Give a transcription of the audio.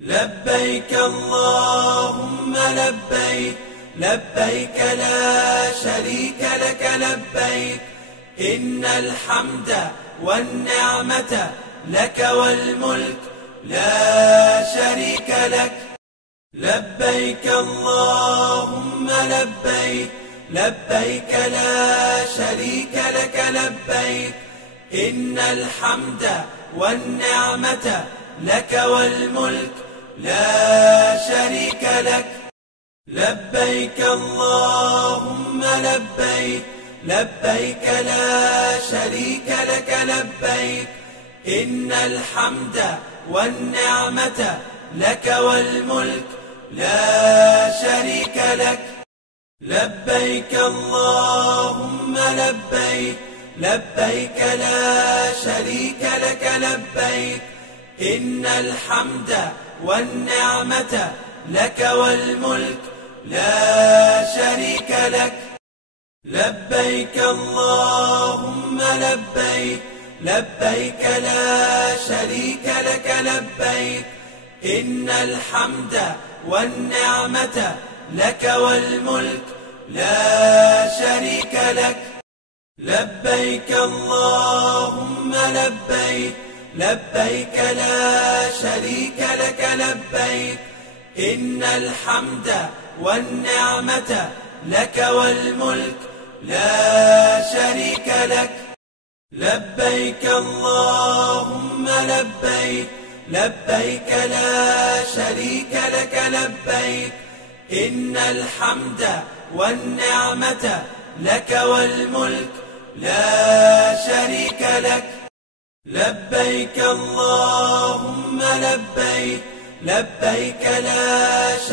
لبيك اللهم لبيك لبيك لا شريك لك لبيك إن الحمد والنعمة لك والملك لا شريك لك لبيك اللهم لبيك لبيك لا شريك لك لبيك إن الحمد والنعمة لك والملك لا شريك لك لبيك اللهم لبيك لبيك لا شريك لك لبيك إن الحمد والنعمة لك والملك لا شريك لك لبيك اللهم لبيك لبيك لا شريك لك لبيك إن الحمد والنعمة لك والملك لا شريك لك لبيك اللهم لبيك لبيك لا شريك لك لبيك إن الحمد والنعمة لك والملك لا شريك لك لبيك اللهم لبيك لبيك لا شريك لك لبيك إن الحمد والنعمة لك والملك لا شريك لك لبيك اللهم لبيك لبيك لا شريك لك لبيك إن الحمد والنعمة لك والملك لا شريك لك لبيك اللهم لبيك لبيك لا شريك